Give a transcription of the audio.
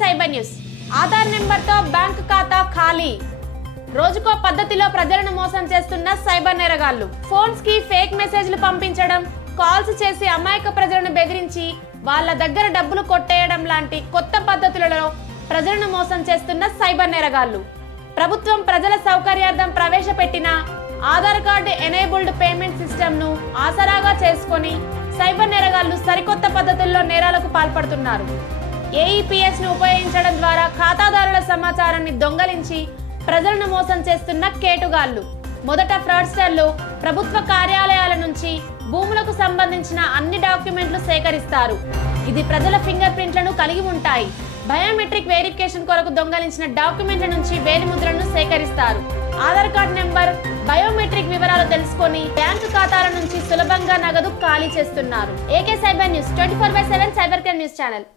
Cyber news. Aadhaar నెంబర్తో bank ఖాతా ఖాళీ. రోజుకో పద్ధతిలో ప్రజలను మోసం చేస్తున్న సైబర్ నేరగాళ్లు. ఫోన్స్ కి ఫేక్ మెసేజ్లు పంపించడం, కాల్స్ చేసి అమాయక ప్రజలను బెదిరించి వాళ్ళ దగ్గర డబ్బులు కొట్టేయడం లాంటి కొత్త పద్ధతులలో ప్రజలను మోసం చేస్తున్న సైబర్ నేరగాళ్లు. ప్రభుత్వం ప్రజల సౌకర్యార్థం ప్రవేశపెట్టిన Aadhaar card enabled payment system ను ఆసరాగా చేసుకొని సైబర్ నేరగాళ్లు సరికొత్త పద్ధతుల్లో నేరాలకు పాల్పడుతున్నారు. ఏఈపీఎస్ ను ఉపయోగించడం ద్వారా ఖాతాదారుల సమాచారాన్ని దొంగలించి ప్రజలను మోసం చేస్తున్న కేటుగాళ్లు. మొదట ఫ్రాడ్స్టర్లు ప్రభుత్వ కార్యాలయాల నుంచి భూములకు సంబంధించిన అన్ని డాక్యుమెంట్లు సేకరిస్తారు. ఇది ప్రజల ఫింగర్ ప్రింట్లను కలిగి ఉంటాయి. బయోమెట్రిక్ వెరిఫికేషన్ కొరకు దొంగలించిన డాక్యుమెంట్ల నుంచి వేలిముద్రలను సేకరిస్తారు. ఆధార్ కార్డు నెంబర్, బయోమెట్రిక్ వివరాలు తెలుసుకొని బ్యాంకు ఖాతాల నుంచి సులభంగా నగదు ఖాళీ చేస్తున్నారు. AK cyber news 24/7 cyber crime news channel.